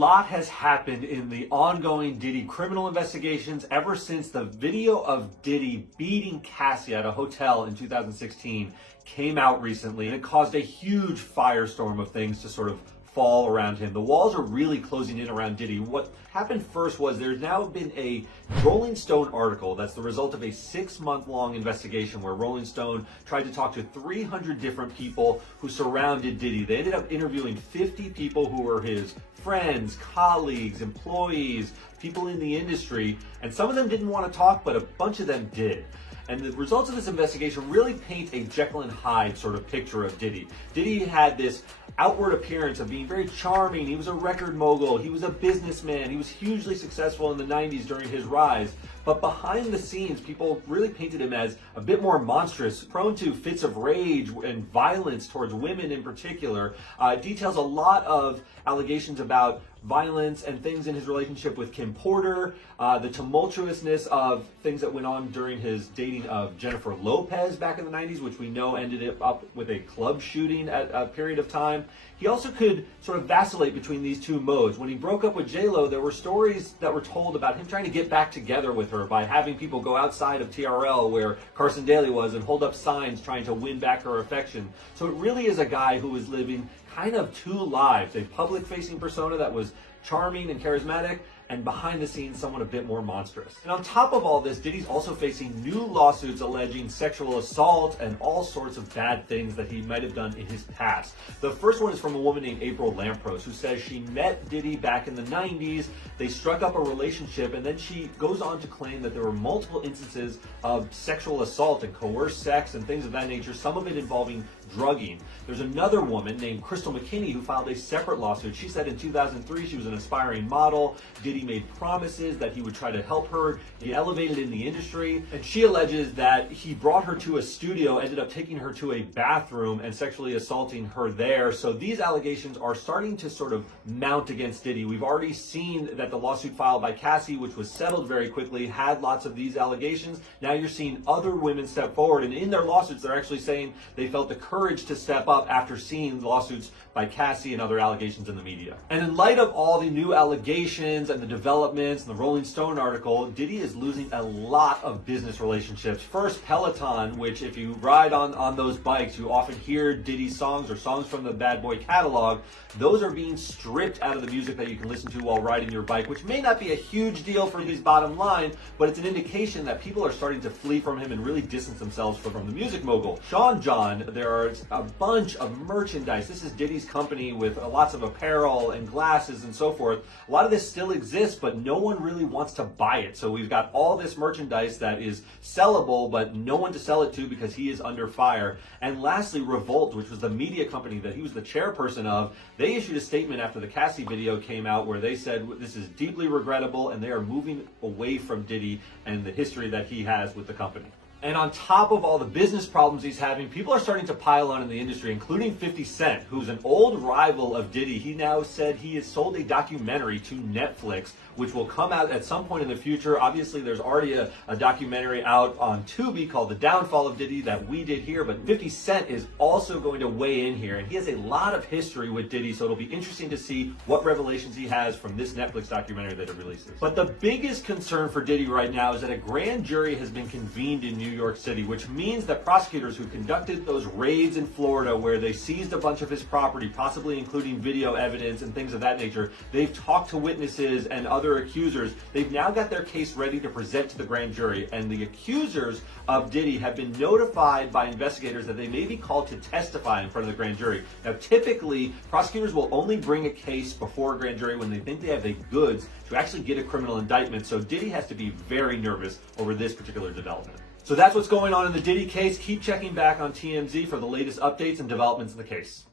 lot has happened in the ongoing Diddy criminal investigations ever since the video of Diddy beating Cassie at a hotel in 2016 came out recently, and it caused a huge firestorm of things to sort of fall around him. The walls are really closing in around Diddy. What happened first was there's now been a Rolling Stone article that's the result of a 6-month-long investigation where Rolling Stone tried to talk to 300 different people who surrounded Diddy. They ended up interviewing 50 people who were his friends, colleagues, employees, people in the industry, and some of them didn't want to talk, but a bunch of them did. And the results of this investigation really paint a Jekyll and Hyde sort of picture of Diddy. Diddy had this outward appearance of being very charming. He was a record mogul. He was a businessman. He was hugely successful in the 90s during his rise. But behind the scenes, people really painted him as a bit more monstrous, prone to fits of rage and violence towards women in particular. Details a lot of allegations about violence and things in his relationship with Kim Porter, the tumultuousness of things that went on during his dating of Jennifer Lopez back in the 90s, which we know ended up with a club shooting at a period of time. He also could sort of vacillate between these two modes. When he broke up with J-Lo, there were stories that were told about him trying to get back together with her by having people go outside of TRL where Carson Daly was and hold up signs trying to win back her affection. So it really is a guy who was living kind of two lives, a public-facing persona that was charming and charismatic, and behind the scenes someone a bit more monstrous. And on top of all this, Diddy's also facing new lawsuits alleging sexual assault and all sorts of bad things that he might have done in his past. The first one is from a woman named April Lampros, who says she met Diddy back in the 90s, they struck up a relationship, and then she goes on to claim that there were multiple instances of sexual assault and coerced sex and things of that nature, some of it involving drugging. There's another woman named Crystal McKinney who filed a separate lawsuit. She said in 2003 she was an aspiring model. Diddy made promises that he would try to help her get elevated in the industry, and she alleges that he brought her to a studio, ended up taking her to a bathroom and sexually assaulting her there. So these allegations are starting to sort of mount against Diddy. We've already seen that the lawsuit filed by Cassie, which was settled very quickly, had lots of these allegations. Now you're seeing other women step forward, and in their lawsuits they're actually saying they felt the courage to step up after seeing the lawsuits by Cassie and other allegations in the media. And in light of all the new allegations and the developments and the Rolling Stone article, Diddy is losing a lot of business relationships. First, Peloton, which if you ride on those bikes, you often hear Diddy songs or songs from the Bad Boy catalog. Those are being stripped out of the music that you can listen to while riding your bike, which may not be a huge deal for his bottom line, but it's an indication that people are starting to flee from him and really distance themselves from the music mogul. Sean John, there are a bunch of merchandise. This is Diddy's company with lots of apparel and glasses and so forth. A lot of this still exists, but no one really wants to buy it. So we've got all this merchandise that is sellable, but no one to sell it to because he is under fire. And lastly, Revolt, which was the media company that he was the chairperson of, they issued a statement after the Cassie video came out where they said this is deeply regrettable and they are moving away from Diddy and the history that he has with the company. And on top of all the business problems he's having, people are starting to pile on in the industry, including 50 Cent, who's an old rival of Diddy. He now said he has sold a documentary to Netflix, which will come out at some point in the future. Obviously, there's already a documentary out on Tubi called The Downfall of Diddy that we did here, but 50 Cent is also going to weigh in here, and he has a lot of history with Diddy, so it'll be interesting to see what revelations he has from this Netflix documentary that it releases. But the biggest concern for Diddy right now is that a grand jury has been convened in New York City, which means that prosecutors who conducted those raids in Florida where they seized a bunch of his property, possibly including video evidence and things of that nature, they've talked to witnesses and other accusers. They've now got their case ready to present to the grand jury, and the accusers of Diddy have been notified by investigators that they may be called to testify in front of the grand jury. Now, typically, prosecutors will only bring a case before a grand jury when they think they have the goods to actually get a criminal indictment, so Diddy has to be very nervous over this particular development. So that's what's going on in the Diddy case. Keep checking back on TMZ for the latest updates and developments in the case.